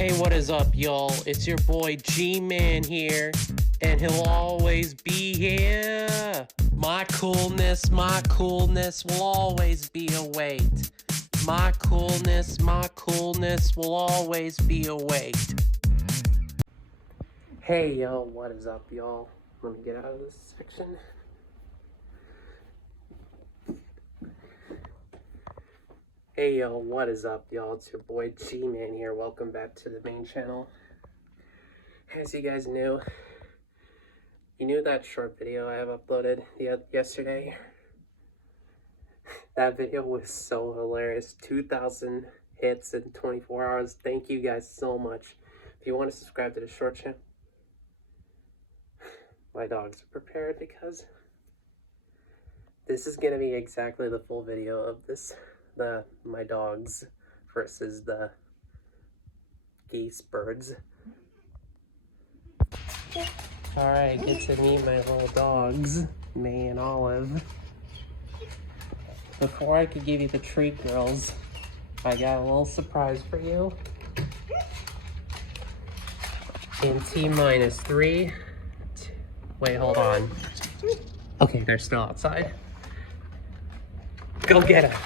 Hey, what is up, y'all? It's your boy G-Man here, and he'll always be here. My coolness will always be a weight. My coolness will always be a weight. Hey, yo, what is up, y'all? Let me get out of this section. Hey yo, what is up, y'all? It's your boy G-Man here. Welcome back to the main channel. As you guys knew, that short video I have uploaded yesterday? That video was so hilarious. 2,000 hits in 24 hours. Thank you guys so much. If you want to subscribe to the short channel, my dogs are prepared because this is going to be exactly the full video of this. My dogs versus the birds. Alright, get to meet my little dogs, May and Olive. Before I could give you the treat, girls, I got a little surprise for you. In T-3, wait, hold on. Okay, they're still outside. Go get them.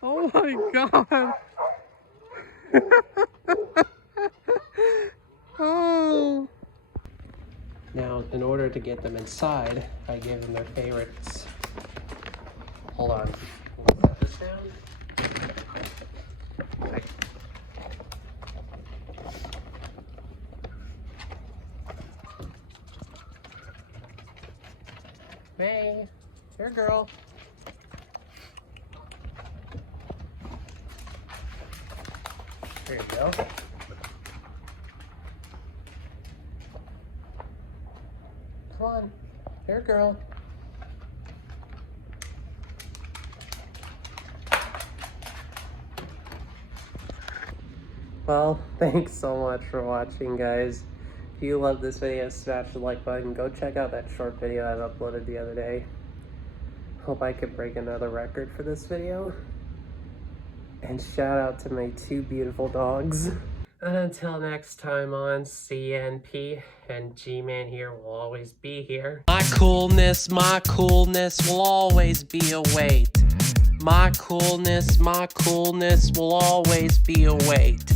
Oh my god. Oh. Now, in order to get them inside, I gave them their favorites. Hold on. Let's set this down. May, here, girl. There you go. Come on. Here, girl. Well, thanks so much for watching, guys. If you love this video, smash the like button. Go check out that short video I uploaded the other day. Hope I could break another record for this video. And shout out to my two beautiful dogs. And until next time on CNP, and G-ManHere will always be here. My coolness will always be a weight. My coolness will always be a weight.